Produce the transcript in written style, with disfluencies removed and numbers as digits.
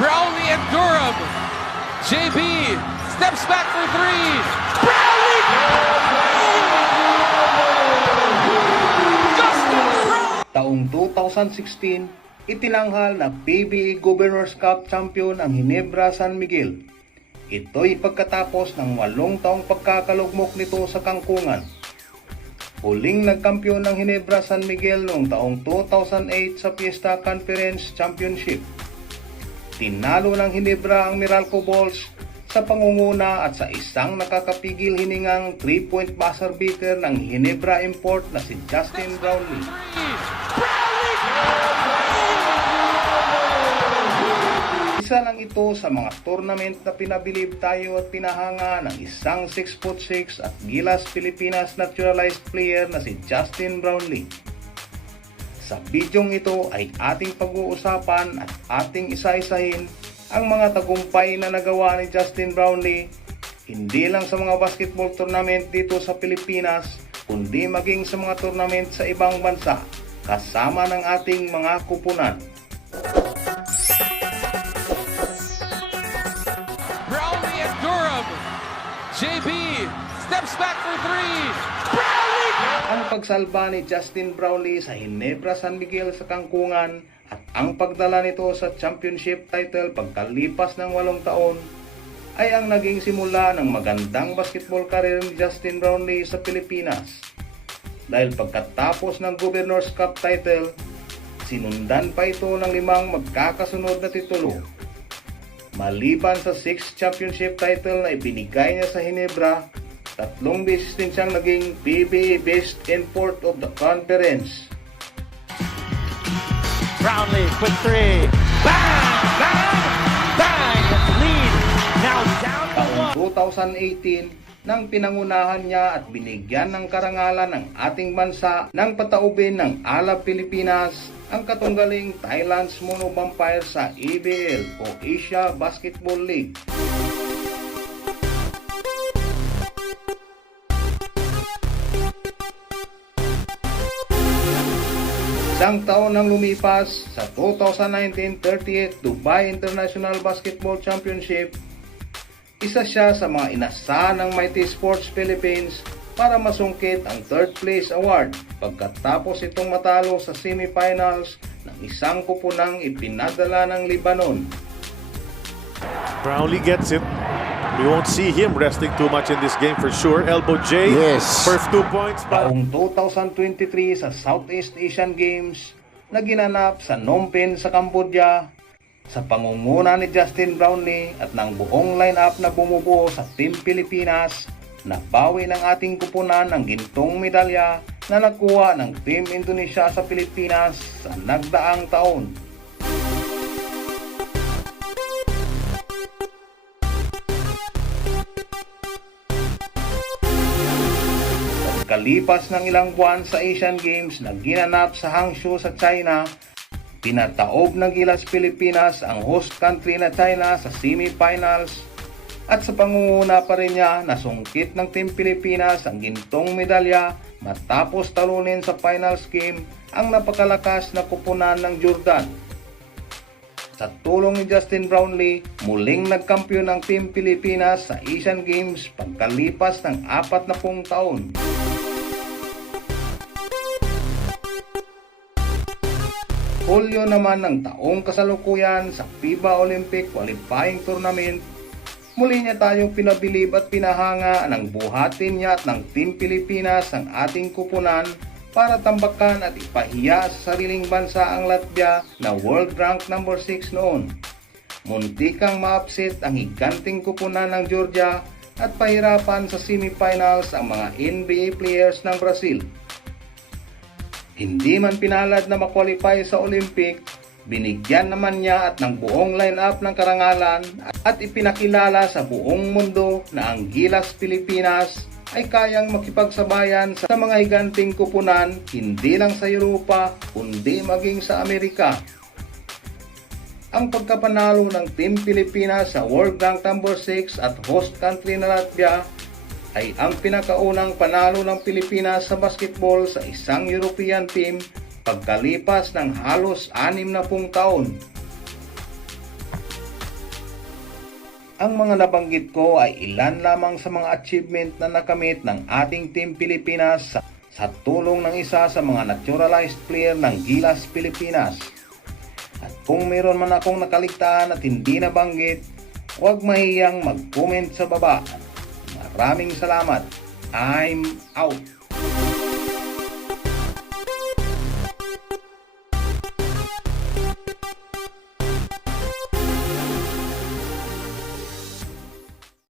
Brownlee and Durham. JB steps back for three. Brownlee! Justin Brownlee! Taong 2016, itinanghal na PBA Governors Cup champion ang Ginebra San Miguel. Ito'y pagkatapos ng 8 taong pagkakalugmok nito sa kangkungan. Huling nagkampiyon ng Ginebra San Miguel noong taong 2008 sa Fiesta Conference Championship. Tinalo ng Ginebra ang Meralco Bulls sa pangunguna at sa isang nakakapigil hiningang 3-point buzzer beater ng Ginebra import na si Justin Brownlee. Isa lang ito sa mga tournament na pinabilib tayo at pinahanga ng isang 6'6" at Gilas Pilipinas naturalized player na si Justin Brownlee. Sa bidyong ito ay ating pag-uusapan at ating isa-isahin ang mga tagumpay na nagawa ni Justin Brownlee, hindi lang sa mga basketball tournament dito sa Pilipinas, kundi maging sa mga tournament sa ibang bansa, kasama ng ating mga kupunan. Brownlee and Durham. JB steps back for three. Brownlee! Ang pagsalba ni Justin Brownlee sa Ginebra San Miguel sa kangkungan at ang pagdala nito sa championship title pagkalipas ng 8 taon ay ang naging simula ng magandang basketball career ni Justin Brownlee sa Pilipinas. Dahil pagkatapos ng Governors Cup title, sinundan pa ito ng 5 magkakasunod na titulo. Maliban sa 6th championship title na ibinigay niya sa Ginebra, 3 beses din siyang naging PBA Best Import of the Conference. Brownlee, quick three. Bang! Bang! Bang! Lead now down to 1. Taong 2018, nang pinangunahan niya at binigyan ng karangalan ng ating bansa ng pataubin ng Alab Pilipinas ang katunggaling Thailand's Mono Vampire sa ABL o Asia Basketball League. Isang taon nang lumipas sa 2019 30th Dubai International Basketball Championship, isa siya sa mga inasahan ng Mighty Sports Philippines para masungkit ang 3rd place award pagkatapos itong matalo sa semifinals ng isang kupunang ipinadala ng Lebanon. Brownlee gets it. We won't see him resting too much in this game for sure. Elbow J. Yes. First 2 points. Taong 2023 sa Southeast Asian Games na ginanap sa Phnom Penh sa Cambodia, sa pangunguna ni Justin Brownlee at ng buong lineup na bumubuo sa Team Pilipinas, nabawi ng ating kupunan ng gintong medalya na nakuha ng Team Indonesia sa Pilipinas sa nagdaang taon. Pagkalipas ng ilang buwan sa Asian Games na ginanap sa Hangzhou sa China, pinataob ng Gilas Pilipinas ang host country na China sa semifinals at sa pangunguna pa rin niya nasungkit ng Team Pilipinas ang gintong medalya matapos talunin sa finals game ang napakalakas na kupunan ng Jordan. Sa tulong ni Justin Brownlee, muling nagkampiyon ang Team Pilipinas sa Asian Games pagkalipas ng 40 taon. Hulyo naman ng taong kasalukuyan sa FIBA Olympic Qualifying Tournament, muli niya tayong pinabilib at pinahanga ng buhatin niya at ng Team Pilipinas ang ating kupunan para tambakan at ipahiya sa sariling bansa ang Latvia na world rank number 6 noon. Muntikang ma-upset ang higanting kupunan ng Georgia at pahirapan sa semifinals ang mga NBA players ng Brazil. Hindi man pinalad na makwalify sa Olympic, binigyan naman niya at ng buong lineup ng karangalan at ipinakilala sa buong mundo na ang Gilas Pilipinas ay kayang makipagsabayan sa mga higanting kupunan hindi lang sa Europa kundi maging sa Amerika. Ang pagkapanalo ng Team Pilipinas sa World Rank number 6 at host country na Latvia ay ang pinakaunang panalo ng Pilipinas sa basketball sa isang European team pagkalipas ng halos 60 taon. Ang mga nabanggit ko ay ilan lamang sa mga achievement na nakamit ng ating Team Pilipinas sa tulong ng isa sa mga naturalized player ng Gilas Pilipinas. At kung meron man akong nakaligtaan at hindi nabanggit, huwag mahiyang mag-comment sa baba. Maraming salamat. I'm out.